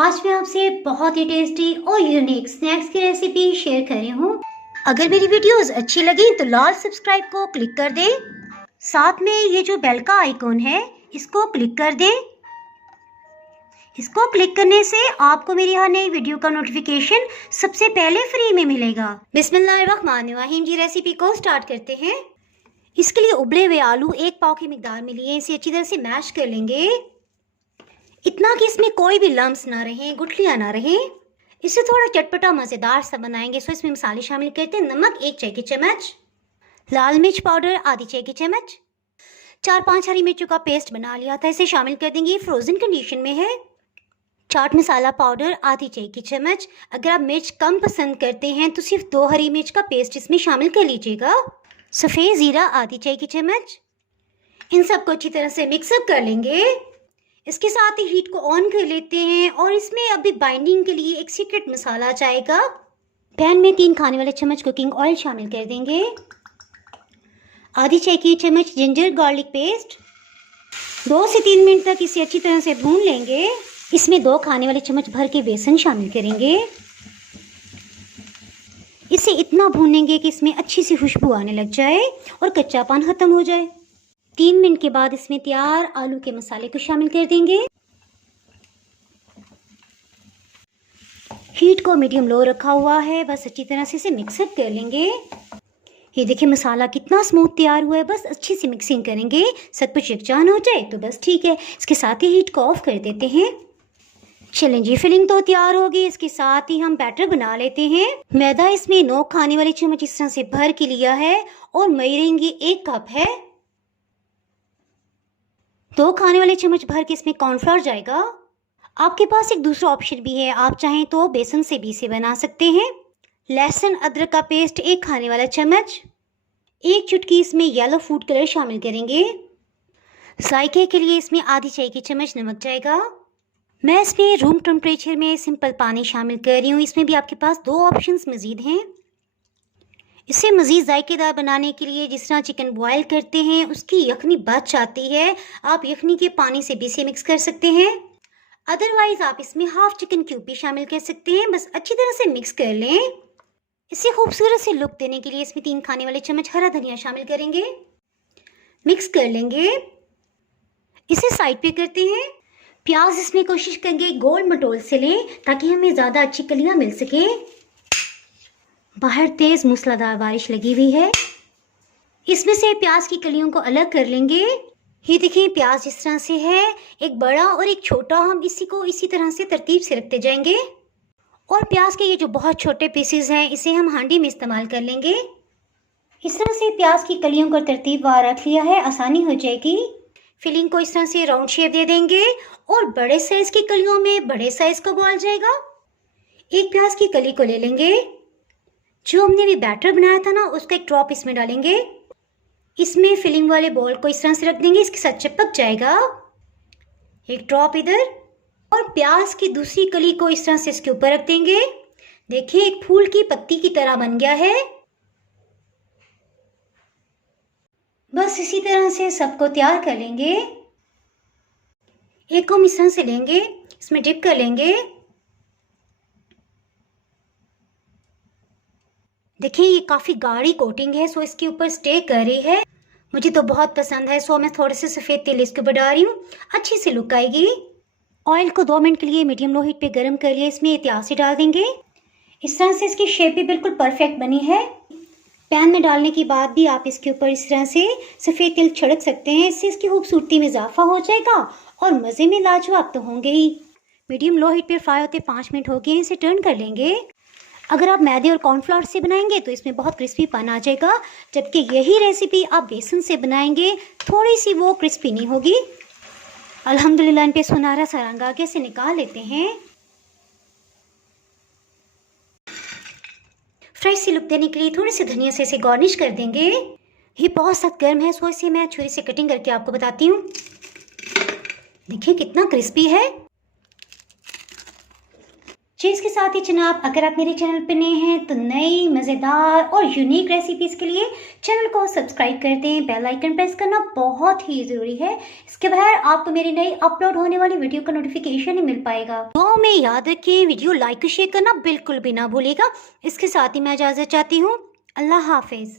आज मैं आपसे बहुत ही टेस्टी और यूनिक स्नैक्स की रेसिपी शेयर कर रही हूँ। अगर मेरी वीडियोस अच्छी लगी तो लाल सब्सक्राइब को क्लिक कर दें। साथ में ये जो बेल का आइकॉन है इसको क्लिक कर दें। इसको क्लिक करने से आपको मेरी हर नई वीडियो का नोटिफिकेशन सबसे पहले फ्री में मिलेगा। बिस्मिल्लाहिर्रहमानिर्रहीम जी, रेसिपी को स्टार्ट करते हैं। इसके लिए उबले हुए आलू 1 पाव की मिकदार में लिए, इसे अच्छी तरह से मैश कर लेंगे, इतना कि इसमें कोई भी लम्स ना रहें, गुठलियाँ ना रहें। इसे थोड़ा चटपटा मज़ेदार सा बनाएंगे। सो इसमें मसाले शामिल करते हैं। नमक 1 चाय की चम्मच, लाल मिर्च पाउडर आधी चाय की चम्मच, 4-5 हरी मिर्चों का पेस्ट बना लिया था, इसे शामिल कर देंगे, फ्रोजन कंडीशन में है। चाट मसाला पाउडर आधी चाय की चम्मच। अगर आप मिर्च कम पसंद करते हैं तो सिर्फ 2 हरी मिर्च का पेस्ट इसमें शामिल कर लीजिएगा। सफ़ेद ज़ीरा आधी चाय की चम्मच। इन सबको अच्छी तरह से मिक्सअप कर लेंगे। इसके साथ ही हीट को ऑन कर लेते हैं और इसमें अभी बाइंडिंग के लिए एक सीक्रेट मसाला जाएगा। पैन में 3 खाने वाले चम्मच कुकिंग ऑयल शामिल कर देंगे, आधी चाय की चम्मच जिंजर गार्लिक पेस्ट। 2 से 3 मिनट तक इसे अच्छी तरह से भून लेंगे। इसमें 2 खाने वाले चम्मच भर के बेसन शामिल करेंगे। इसे इतना भूनेंगे कि इसमें अच्छी सी खुशबू आने लग जाए और कच्चापन ख़त्म हो जाए। 3 मिनट के बाद इसमें तैयार आलू के मसाले को शामिल कर देंगे। हीट को मीडियम लो रखा हुआ है, बस अच्छी तरह से इसे मिक्सअप कर लेंगे। ये देखिए मसाला कितना स्मूथ तैयार हुआ है। बस अच्छी सी मिक्सिंग करेंगे, सब कुछ यकजान हो जाए तो बस ठीक है। इसके साथ ही हीट को ऑफ कर देते हैं। चलें जी, फिलिंग तो तैयार होगी। इसके साथ ही हम बैटर बना लेते हैं। मैदा इसमें 9 खाने वाले चम्मच इस तरह से भर के लिया है और मयरेंगी 1 कप है। 2 खाने वाले चम्मच भर के इसमें कॉर्नफ्लोर जाएगा। आपके पास एक दूसरा ऑप्शन भी है, आप चाहें तो बेसन से भी इसे बना सकते हैं। लहसुन अदरक का पेस्ट 1 खाने वाला चम्मच। 1 चुटकी इसमें येलो फूड कलर शामिल करेंगे। जायके के लिए इसमें आधी चाय की चम्मच नमक जाएगा। मैं इसमें रूम टेम्परेचर में सिंपल पानी शामिल कर रही हूँ। इसमें भी आपके पास 2 ऑप्शंस मज़ीद हैं। इसे मज़ीद जायकेदार बनाने के लिए जिस तरह चिकन बॉयल करते हैं उसकी यखनी बच जाती है, आप यखनी के पानी से भी इसे मिक्स कर सकते हैं। अदरवाइज़ आप इसमें हाफ चिकन क्यूब भी शामिल कर सकते हैं। बस अच्छी तरह से मिक्स कर लें। इसे खूबसूरत से लुक देने के लिए इसमें 3 खाने वाले चम्मच हरा धनिया शामिल करेंगे, मिक्स कर लेंगे। इसे साइड पे करते हैं। प्याज इसमें कोशिश करेंगे गोल मटोल से लें ताकि हमें ज़्यादा अच्छी कलियाँ मिल सके। बाहर तेज़ मूसलाधार बारिश लगी हुई है। इसमें से प्याज की कलियों को अलग कर लेंगे। ये देखिए प्याज इस तरह से है, एक बड़ा और एक छोटा। हम इसी को इसी तरह से तरतीब से रखते जाएंगे। और प्याज के ये जो बहुत छोटे पीसेस हैं इसे हम हांडी में इस्तेमाल कर लेंगे। इस तरह से प्याज की कलियों को तरतीबवार रख लिया है, आसानी हो जाएगी। फिलिंग को इस तरह से राउंड शेप दे देंगे और बड़े साइज़ की कलियों में बड़े साइज़ का बॉल जाएगा। एक प्याज की कली को ले लेंगे, जो हमने भी बैटर बनाया था ना उसका एक ड्रॉप इसमें डालेंगे। इसमें फिलिंग वाले बॉल को इस तरह से रख देंगे, इसके साथ चिपक जाएगा। एक ड्रॉप इधर और प्याज की दूसरी कली को इस तरह से इसके ऊपर रख देंगे। देखिए एक फूल की पत्ती की तरह बन गया है। बस इसी तरह से सबको तैयार कर लेंगे। एक को मिश्रण से लेंगे, इसमें डिप कर लेंगे। देखिए ये काफ़ी गाढ़ी कोटिंग है, सो इसके ऊपर स्टे कर रही है। मुझे तो बहुत पसंद है, सो मैं थोड़े से सफ़ेद तेल इसके ऊपर डाल रही हूँ, अच्छी से लुक आएगी। ऑयल को 2 मिनट के लिए मीडियम लो हीट पे गर्म कर लिया। इसमें एहतियात से डाल देंगे। इस तरह से इसकी शेप भी बिल्कुल परफेक्ट बनी है। पैन में डालने के बाद भी आप इसके ऊपर इस तरह से सफ़ेद तिल छिड़क सकते हैं, इससे इसकी खूबसूरती में इजाफा हो जाएगा और मज़े में लाजवाब तो होंगे ही। मीडियम लो हीट पे फ्राई होते 5 मिनट हो गए हैं, इसे टर्न कर लेंगे। अगर आप मैदे और कॉर्नफ्लावर से बनाएंगे तो इसमें बहुत क्रिस्पी पन आ जाएगा, जबकि यही रेसिपी आप बेसन से बनाएंगे थोड़ी सी वो क्रिस्पी नहीं होगी। अल्हम्दुलिल्लाह इन पे सुनहरा सा रंग आगे से निकाल लेते हैं। फ्रेश सी लुक देने के लिए थोड़ी सी धनिया से इसे गार्निश कर देंगे। ये बहुत सख्त गर्म है, सो इसे मैं छुरी से कटिंग करके आपको बताती हूँ। देखिए कितना क्रिस्पी है। जी इसके साथ ही जनाब, अगर आप मेरे चैनल पर नए हैं तो नई मज़ेदार और यूनिक रेसिपीज़ के लिए चैनल को सब्सक्राइब कर दें। बेल आइकन प्रेस करना बहुत ही ज़रूरी है। इसके इसके बगैर आपको मेरी नई अपलोड होने वाली वीडियो का नोटिफिकेशन नहीं मिल पाएगा। तो में याद रखिए, वीडियो लाइक शेयर करना बिल्कुल भी ना भूलिएगा। इसके साथ ही मैं इजाजत चाहती हूँ। अल्लाह हाफिज।